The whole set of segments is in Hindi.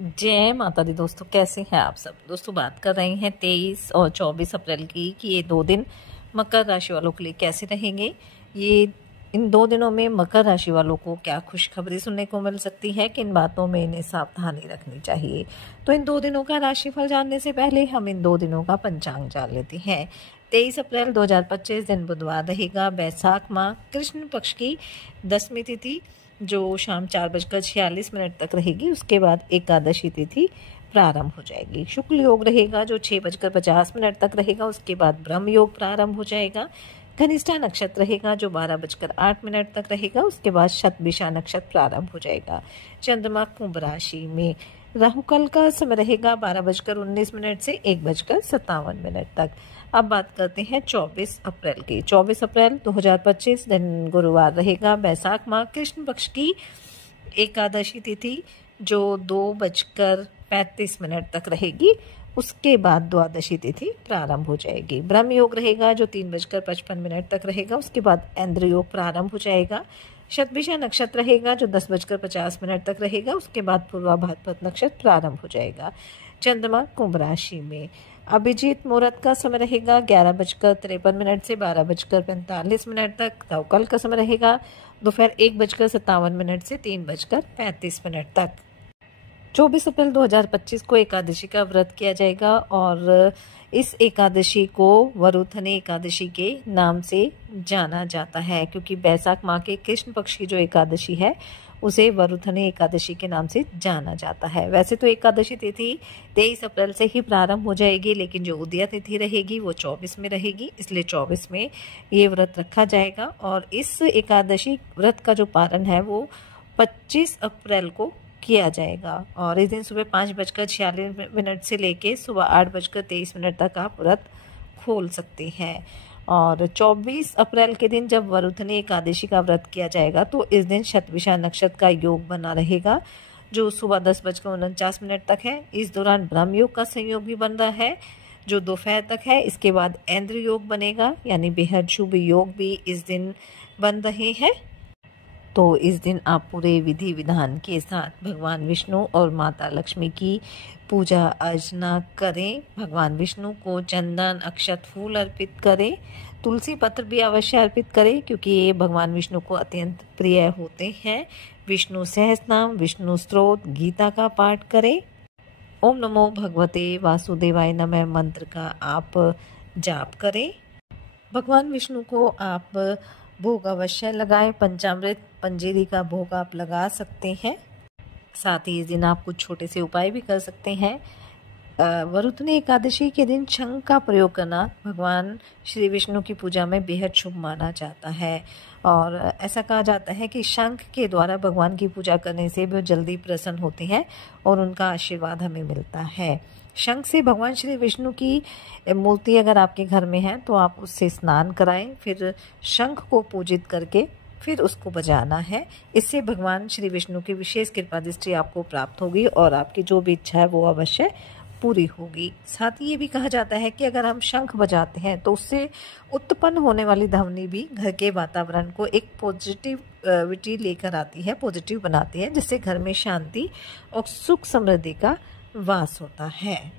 जय माता दी दोस्तों, कैसे हैं आप सब। दोस्तों बात कर रहे हैं 23 और 24 अप्रैल की कि ये 2 दिन मकर राशि वालों के लिए कैसे रहेंगे। ये इन 2 दिनों में मकर राशि वालों को क्या खुशखबरी सुनने को मिल सकती है, किन बातों में इन्हें सावधानी रखनी चाहिए। तो इन 2 दिनों का राशिफल जानने से पहले हम इन 2 दिनों का पंचांग जान लेते हैं। 23 अप्रैल 2025 दिन बुधवार रहेगा। बैसाख माह कृष्ण पक्ष की 10वीं तिथि जो शाम 4:46 तक रहेगी। उसके बाद एकादशी तिथि प्रारंभ हो जाएगी। शुक्ल योग रहेगा जो 6:50 तक रहेगा। उसके बाद ब्रह्म योग प्रारंभ हो जाएगा। धनिष्ठा नक्षत्र रहेगा जो 12:08 तक रहेगा। उसके बाद शतभिषा नक्षत्र प्रारंभ हो जाएगा। चंद्रमा कुंभ राशि में। राहुकाल का समय रहेगा 12:19 से 1:57 तक। अब बात करते हैं 24 अप्रैल की। 24 अप्रैल 2025 दिन गुरुवार रहेगा। बैसाख माह कृष्ण पक्ष की एकादशी तिथि जो 2:35 तक रहेगी। उसके बाद द्वादशी तिथि प्रारंभ हो जाएगी। ब्रह्म योग रहेगा जो 3:55 तक रहेगा। उसके बाद ऐन्द्र योग प्रारंभ हो जाएगा। शतभिषा नक्षत्र रहेगा जो 10:50 तक रहेगा। उसके बाद पूर्वा भाद्रपद नक्षत्र प्रारंभ हो जाएगा। चंद्रमा कुंभ राशि में। अभिजीत मुहूर्त का समय रहेगा 11:53 से 12:45 तक। राहुकाल का समय रहेगा दोपहर 1:57 से 3:35 तक। 24 अप्रैल 2025 को एकादशी का व्रत किया जाएगा और इस एकादशी को वरुथनी एकादशी के नाम से जाना जाता है, क्योंकि बैसाख माह के कृष्ण पक्ष की जो एकादशी है उसे वरुथनी एकादशी के नाम से जाना जाता है। वैसे तो एकादशी तिथि 23 अप्रैल से ही प्रारंभ हो जाएगी, लेकिन जो उदया तिथि रहेगी वो 24 में रहेगी, इसलिए 24 में ये व्रत रखा जाएगा। और इस एकादशी व्रत का जो पारण है वो 25 अप्रैल को किया जाएगा। और इस दिन सुबह 5:46 से लेके सुबह 8:23 तक आप व्रत खोल सकते हैं। और 24 अप्रैल के दिन जब वरुथनी एकादशी का व्रत किया जाएगा तो इस दिन शतभिषा नक्षत्र का योग बना रहेगा जो सुबह 10:49 तक है। इस दौरान ब्रह्म योग का संयोग भी बन रहा है जो दोपहर तक है। इसके बाद ऐन्द्र योग बनेगा, यानी बेहद शुभ योग भी इस दिन बन रहे हैं। तो इस दिन आप पूरे विधि विधान के साथ भगवान विष्णु और माता लक्ष्मी की पूजा अर्चना करें। भगवान विष्णु को चंदन अक्षत फूल अर्पित करें। तुलसी पत्र भी अवश्य अर्पित करें, क्योंकि ये भगवान विष्णु को अत्यंत प्रिय होते हैं। विष्णु सहस्रनाम, विष्णु स्तोत्र, गीता का पाठ करें। ओम नमो भगवते वासुदेवाय नमः मंत्र का आप जाप करें। भगवान विष्णु को आप भोग अवश्य लगाएं। पंचामृत पंजीरी का भोग आप लगा सकते हैं। साथ ही इस दिन आप कुछ छोटे से उपाय भी कर सकते हैं। वरुथनी एकादशी के दिन शंख का प्रयोग करना भगवान श्री विष्णु की पूजा में बेहद शुभ माना जाता है। और ऐसा कहा जाता है कि शंख के द्वारा भगवान की पूजा करने से वो जल्दी प्रसन्न होते हैं और उनका आशीर्वाद हमें मिलता है। शंख से भगवान श्री विष्णु की मूर्ति अगर आपके घर में है तो आप उससे स्नान कराएं, फिर शंख को पूजित करके फिर उसको बजाना है। इससे भगवान श्री विष्णु की विशेष कृपा दृष्टि आपको प्राप्त होगी और आपकी जो भी इच्छा है वो अवश्य पूरी होगी। साथ ही ये भी कहा जाता है कि अगर हम शंख बजाते हैं तो उससे उत्पन्न होने वाली ध्वनि भी घर के वातावरण को एक पॉजिटिविटी लेकर आती है, पॉजिटिव बनाती है, जिससे घर में शांति और सुख समृद्धि का वास होता है।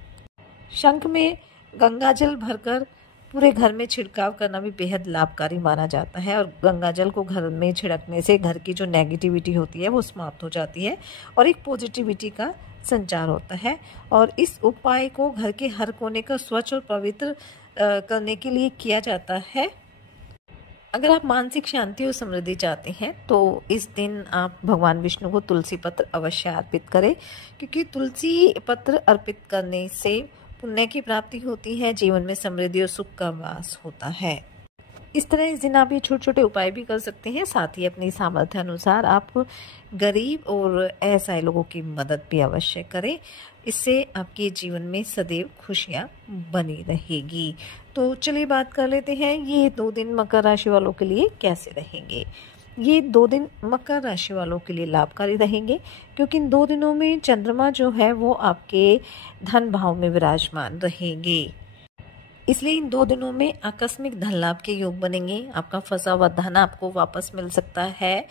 शंख में गंगा जल भरकर पूरे घर में छिड़काव करना भी बेहद लाभकारी माना जाता है। और गंगा जल को घर में छिड़कने से घर की जो नेगेटिविटी होती है वो समाप्त हो जाती है और एक पॉजिटिविटी का संचार होता है। और इस उपाय को घर के हर कोने का स्वच्छ और पवित्र करने के लिए किया जाता है। अगर आप मानसिक शांति और समृद्धि चाहते हैं तो इस दिन आप भगवान विष्णु को तुलसी पत्र अवश्य अर्पित करें, क्योंकि तुलसी पत्र अर्पित करने से पुण्य की प्राप्ति होती है, जीवन में समृद्धि और सुख का वास होता है। इस तरह इस दिन आप ये छोटे छोटे उपाय भी कर सकते हैं। साथ ही अपनी सामर्थ्य अनुसार आप गरीब और असहाय लोगों की मदद भी अवश्य करें। इससे आपके जीवन में सदैव खुशियां बनी रहेगी। तो चलिए बात कर लेते हैं ये 2 दिन मकर राशि वालों के लिए कैसे रहेंगे। ये 2 दिन मकर राशि वालों के लिए लाभकारी रहेंगे, क्योंकि इन 2 दिनों में चंद्रमा जो है वो आपके धन भाव में विराजमान रहेंगे। इसलिए इन 2 दिनों में आकस्मिक धन लाभ के योग बनेंगे। आपका फंसा हुआ धन आपको वापस मिल सकता है।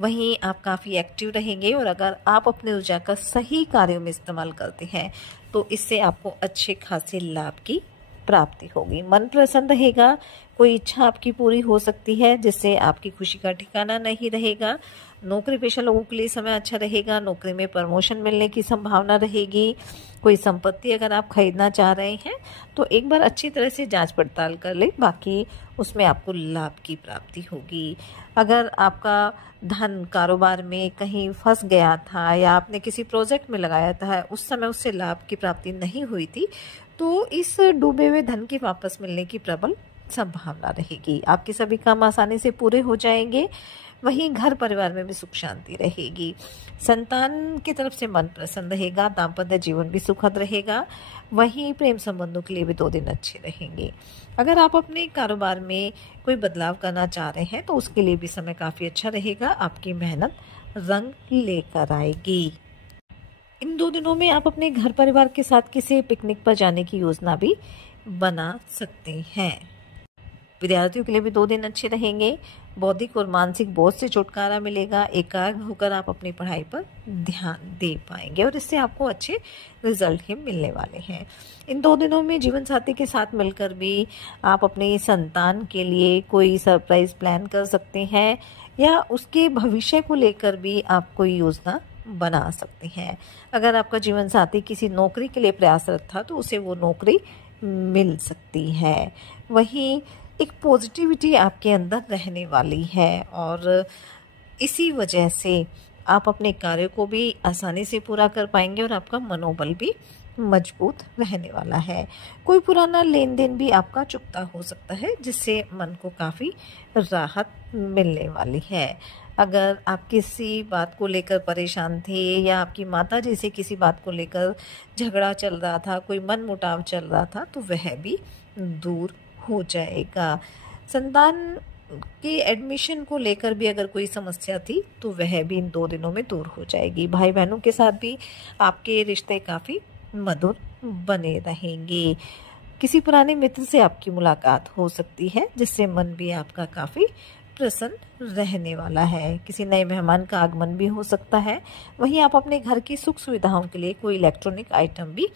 वहीं आप काफ़ी एक्टिव रहेंगे और अगर आप अपनी ऊर्जा का सही कार्यों में इस्तेमाल करते हैं तो इससे आपको अच्छे खासे लाभ की प्राप्ति होगी। मन प्रसन्न रहेगा, कोई इच्छा आपकी पूरी हो सकती है जिससे आपकी खुशी का ठिकाना नहीं रहेगा। नौकरी पेशा लोगों के लिए समय अच्छा रहेगा। नौकरी में प्रमोशन मिलने की संभावना रहेगी। कोई संपत्ति अगर आप खरीदना चाह रहे हैं तो एक बार अच्छी तरह से जांच पड़ताल कर लें, बाकी उसमें आपको लाभ की प्राप्ति होगी। अगर आपका धन कारोबार में कहीं फंस गया था या आपने किसी प्रोजेक्ट में लगाया था, उस समय उससे लाभ की प्राप्ति नहीं हुई थी, तो इस डूबे हुए धन के वापस मिलने की प्रबल संभावना रहेगी। आपके सभी काम आसानी से पूरे हो जाएंगे। वहीं घर परिवार में भी सुख शांति रहेगी। संतान की तरफ से मन प्रसन्न रहेगा। दाम्पत्य जीवन भी सुखद रहेगा। वहीं प्रेम संबंधों के लिए भी 2 दिन अच्छे रहेंगे। अगर आप अपने कारोबार में कोई बदलाव करना चाह रहे हैं तो उसके लिए भी समय काफ़ी अच्छा रहेगा। आपकी मेहनत रंग लेकर आएगी। इन 2 दिनों में आप अपने घर परिवार के साथ किसी पिकनिक पर जाने की योजना भी बना सकते हैं। विद्यार्थियों के लिए भी 2 दिन अच्छे रहेंगे। बौद्धिक और मानसिक बोझ से छुटकारा मिलेगा। एकाग्र होकर आप अपनी पढ़ाई पर ध्यान दे पाएंगे और इससे आपको अच्छे रिजल्ट ही मिलने वाले हैं। इन 2 दिनों में जीवन साथी के साथ मिलकर भी आप अपने संतान के लिए कोई सरप्राइज प्लान कर सकते हैं या उसके भविष्य को लेकर भी आप कोई योजना बना सकते हैं। अगर आपका जीवन साथी किसी नौकरी के लिए प्रयासरत था तो उसे वो नौकरी मिल सकती है। वहीं एक पॉजिटिविटी आपके अंदर रहने वाली है और इसी वजह से आप अपने कार्य को भी आसानी से पूरा कर पाएंगे और आपका मनोबल भी मजबूत रहने वाला है। कोई पुराना लेन देन भी आपका चुकता हो सकता है जिससे मन को काफ़ी राहत मिलने वाली है। अगर आप किसी बात को लेकर परेशान थे या आपकी माता जी से किसी बात को लेकर झगड़ा चल रहा था, कोई मनमुटाव चल रहा था, तो वह भी दूर हो जाएगा। संतान के एडमिशन को लेकर भी अगर कोई समस्या थी तो वह भी इन 2 दिनों में दूर हो जाएगी। भाई बहनों के साथ भी आपके रिश्ते काफ़ी मधुर बने रहेंगे। किसी पुराने मित्र से आपकी मुलाकात हो सकती है जिससे मन भी आपका काफ़ी प्रसन्न रहने वाला है। किसी नए मेहमान का आगमन भी हो सकता है। वहीं आप अपने घर की सुख सुविधाओं के लिए कोई इलेक्ट्रॉनिक आइटम भी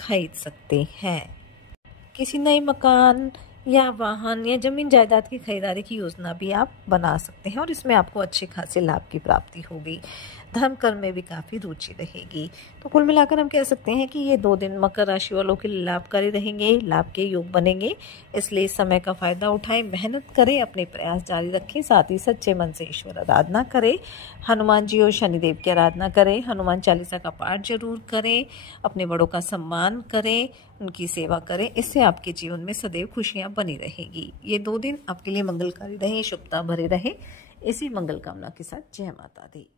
खरीद सकते हैं। किसी नए मकान या वाहन या जमीन जायदाद की खरीदारी की योजना भी आप बना सकते हैं और इसमें आपको अच्छे खासे लाभ की प्राप्ति होगी। धर्म कर्म में भी काफ़ी रुचि रहेगी। तो कुल मिलाकर हम कह सकते हैं कि ये 2 दिन मकर राशि वालों के लिए लाभकारी रहेंगे, लाभ के योग बनेंगे। इसलिए इस समय का फ़ायदा उठाएं, मेहनत करें, अपने प्रयास जारी रखें, साथ ही सच्चे मन से ईश्वर आराधना करें। हनुमान जी और शनिदेव की आराधना करें। हनुमान चालीसा का पाठ जरूर करें। अपने बड़ों का सम्मान करें, उनकी सेवा करें। इससे आपके जीवन में सदैव खुशियाँ बनी रहेगी। ये 2 दिन आपके लिए मंगलकारी रहे, शुभता भरे रहे। इसी मंगल कामना के साथ जय माता दी।